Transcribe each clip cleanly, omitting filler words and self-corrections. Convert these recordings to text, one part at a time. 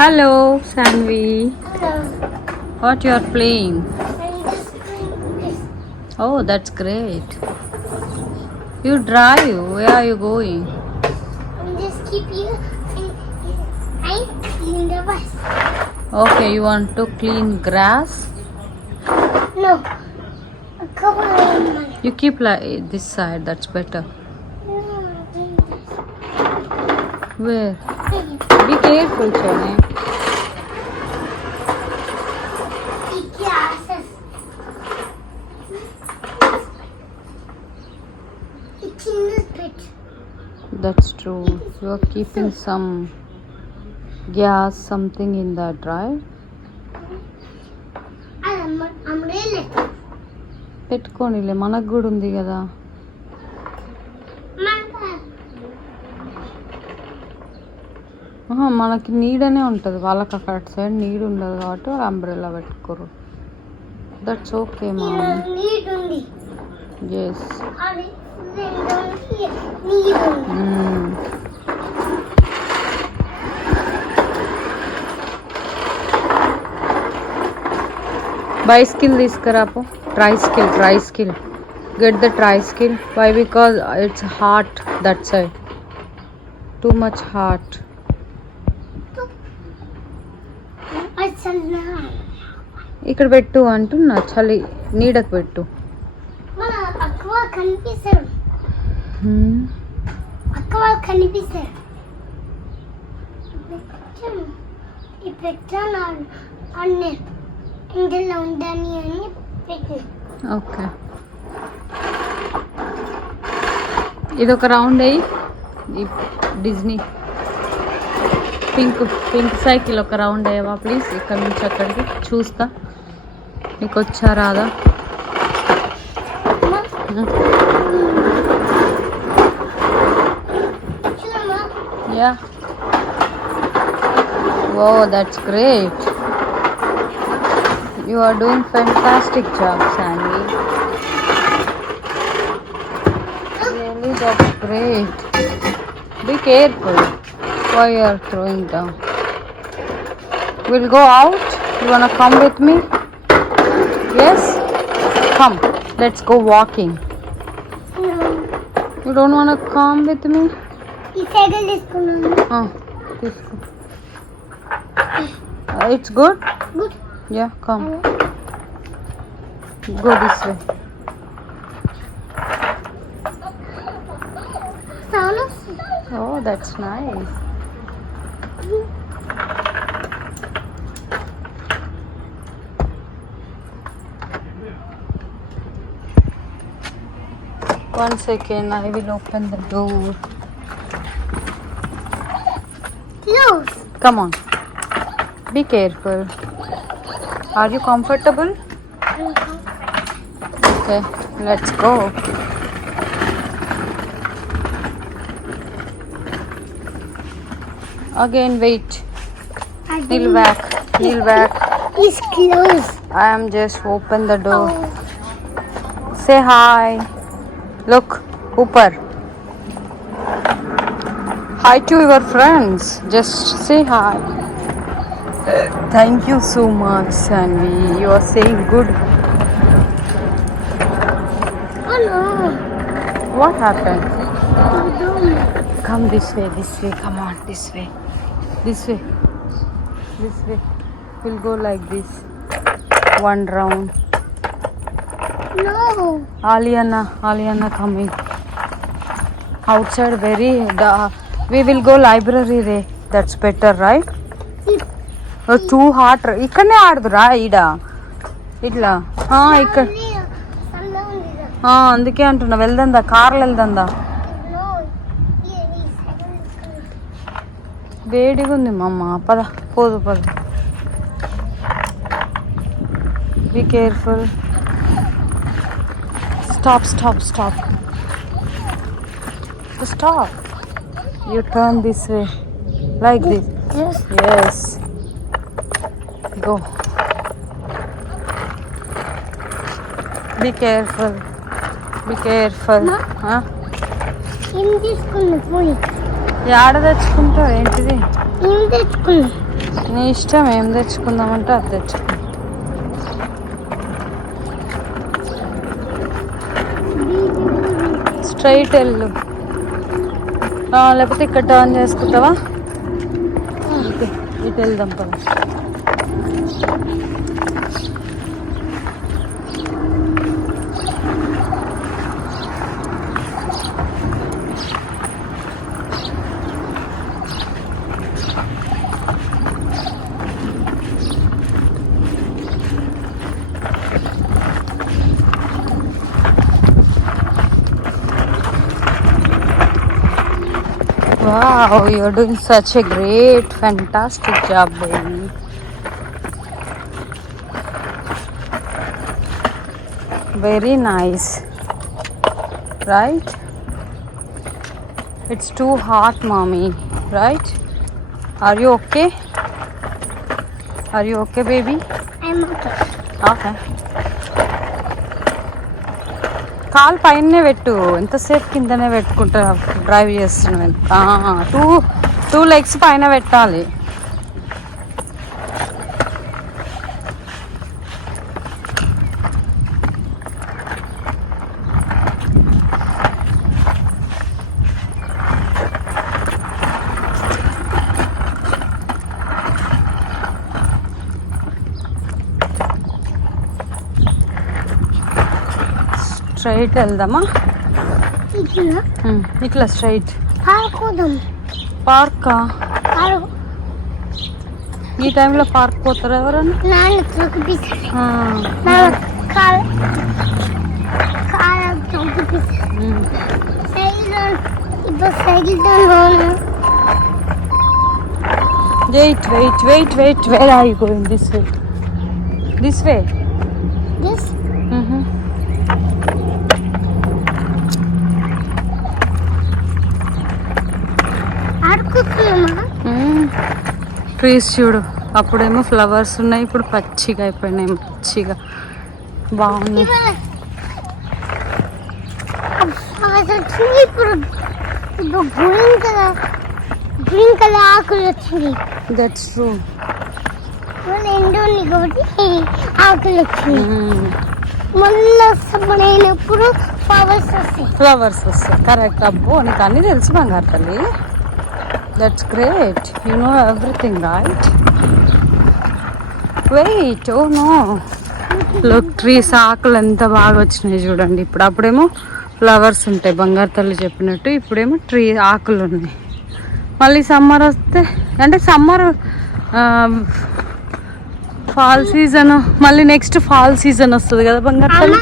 Hello, Sanvi. Hello. What you are playing? I'm just doing this. Oh, that's great. You drive. Where are you going? I'm just keep you. I'm clean the bus. Okay, you want to clean grass? No. A couple of money. You keep like this side. That's better. No, I'm doing this. Where? Hey, Be careful, Chane. eat glasses. It's in this pit. That's true. You are keeping some gas, something in that, right? I'm really. పెట్టుకోనిలే మనకు కూడా ఉంది కదా. Mama. మనకి నీడనే ఉంటుంది. వాళ్ళకి అక్కడ సైడ్ నీడ్ ఉండదు కాబట్టి వాళ్ళు అంబ్రెల్లా పెట్టుకోరు. దట్స్ ఓకే మా. Need only. Yes. Need only. Bicycle తీసుకురాపో. Tricycle get the tricycle. Why because it's hot that side, too much hot. ఇక్కడ పెట్టు అంటున్నా, చలి నీడకు పెట్టు. మన అక్క వాళ్ళు కనిపిస్తారు. అక్క వాళ్ళు కనిపిస్తారు. ఈ పెట్టాను అన్నీ ఇందులో ఉండని అని పెట్టి. ఓకే, ఇదొక రౌండ్ అయ్యి డిజ్నీ పింక్ సైకిల్ ఒక రౌండ్ అయ్యావా ప్లీజ్? ఇక్కడ నుంచి అక్కడికి చూస్తా నీకు వచ్చా రాదా. చూడమ్మా. Yeah. Oh that's great. You are doing fantastic job, Sanvi. Really, that's great. Be careful while you are throwing down. We'll go out. You wanna come with me? Yes? Come. Let's go walking. You don't wanna come with me? ఈ సైకిల్ తీసుకున్నాను. తీసుకో. It's good? Good. Yeah, come. Go this way. Sound వస్తుంది. Oh, that's nice. One second, I will open the door. Close. Come on. Be careful. Are you comfortable? Okay, let's go. Again, wait. Kneel back. It's close. I am just open the door. Say hi. Look, Upar. Hi to your friends. Just say hi. Thank you so much, Sanvi. You are saying good. Oh no. What happened? Don't. Come this way. Come on, this way. We'll go like this. One round. No. Aliana coming. Outside we will go library ray. That's better, right? Too hot. ఇక్కడనే ఆడదురా ఈడ ఇట్లా. ఇక్కడ అందుకే అంటున్నా, వెళ్దా కార్లు వెళ్దా. వేడిగా ఉంది మా అమ్మ. పోదు. Be careful. Stop. You turn this way like this. Yes. Go. Be careful. ఏం తీసుకున్నా పోయి? ఆడ తెచ్చుకుంటావు ఏంటిది? ఏం తెచ్చుకున్నా? నీ ఇష్టం ఏం తెచ్చుకుందామంటే అది తెచ్చుకో. స్ట్రైట్ వెళ్ళు, లేకపోతే ఇక్కడ టర్న్ చేసుకుంటావా? ఓకే, ఇటు వెళ్దాం పద. Wow, you're doing such a great, fantastic job, baby. Very nice, right? It's too hot, mommy, right? Are you okay? Are you okay, baby? I'm okay. Okay. కాలు పైనే పెట్టు, ఎంతసేపు కిందనే పెట్టుకుంటా డ్రైవ్ చేస్తున్నావు. టూ లెగ్స్ పైన పెట్టాలి. స్ట్రైట్ వెళ్దామా? ఇట్లా స్ట్రైట్. పార్కా? ఈ టైంలో పార్క్ పోతారు ఎవరన్నా? Wait. Where are you going? This way. This way. This? Trees చూడు, అప్పుడేమో ఫ్లవర్స్ ఉన్నాయి, ఇప్పుడు పచ్చిగా అయిపోయినాయి, పచ్చిగా బాగున్నాయి. గ్రీన్ కలర్ ఆకులు వచ్చింది. That's true. ఎండు ఉంది కాబట్టి ఆకులు వచ్చింది. మళ్ళీ సమ్మర్ అయినప్పుడు ఫ్లవర్స్ వస్తాయి. కరెక్ట్. అబ్బో, నీకు అన్నీ తెలుసు బంగారు తల్లి. That's great. You know everything, right? Wait, oh no. Look, trees ఆకులు ఎంత బాగా వచ్చినాయి చూడండి. ఇప్పుడు అప్పుడేమో ఫ్లవర్స్ ఉంటాయి బంగారు తల్లి చెప్పినట్టు, ఇప్పుడేమో ట్రీ ఆకులు ఉన్నాయి. మళ్ళీ సమ్మర్ వస్తే, అంటే సమ్మర్ ఫాల్ సీజన్, మళ్ళీ నెక్స్ట్ ఫాల్ సీజన్ వస్తుంది కదా బంగారు తల్లి.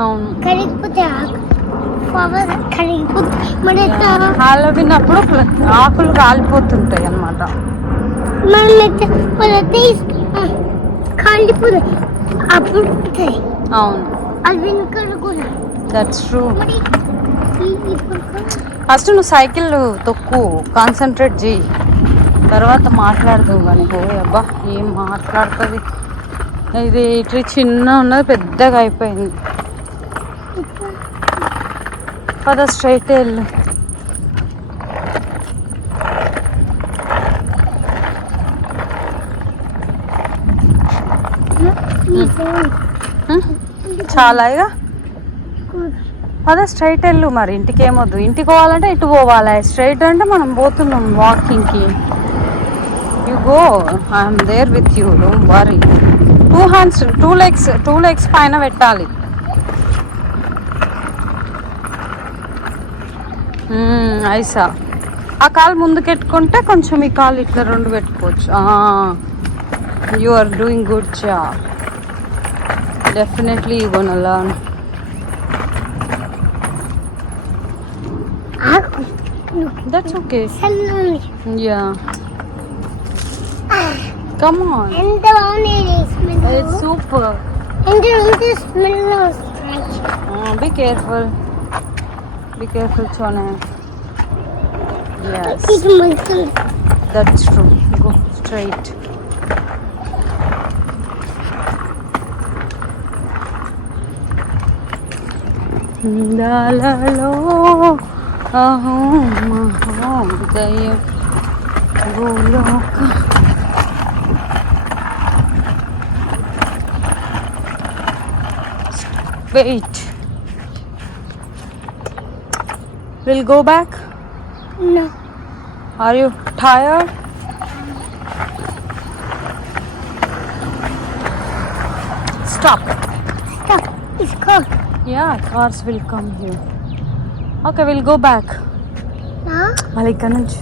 అవును, హాలోవిన్ అప్పుడు ఆకులు కాలిపోతుంటాయి అన్నమాట. అవును, దట్స్ ట్రూ. ఫస్ట్ నువ్వు సైకిల్ తొక్కు, కాన్సన్ట్రేట్ చేయి, తర్వాత మాట్లాడదు కానీ. పోయి అబ్బా, ఏం మాట్లాడుతుంది ఇది. ట్రీ చిన్న ఉన్నది పెద్దగా అయిపోయింది. పద స్ట్రైట్ వెళ్ళు. చాలా ఇక పద స్ట్రైట్ వెళ్ళు. మరి ఇంటికి ఏమొద్దు, ఇంటికి పోవాలంటే ఇటు పోవాలి. స్ట్రైట్ అంటే మనం పోతున్నాం వాకింగ్కి. You go, I'm there with you, don't worry. 2 hands, 2 legs పైన పెట్టాలి. ఐసా, ఆ కాలు ముందుకెట్టుకుంటే కొంచెం ఈ కాలు ఇట్లా 2 పెట్టుకోవచ్చు. You are doing good job. Definitely you gonna learn. That's okay. Yeah. Come on. It's super. Be careful. Be careful, Chona. Yes. That's true. Go straight. అందాలలో అహో మహోదయం భూలోక wait, we'll go back. No. Are you tired? Stop. Stop. It's cold. Yeah, cars will come here. Okay, we'll go back. Now? మళ్ళీ ఇక్కడ నుంచి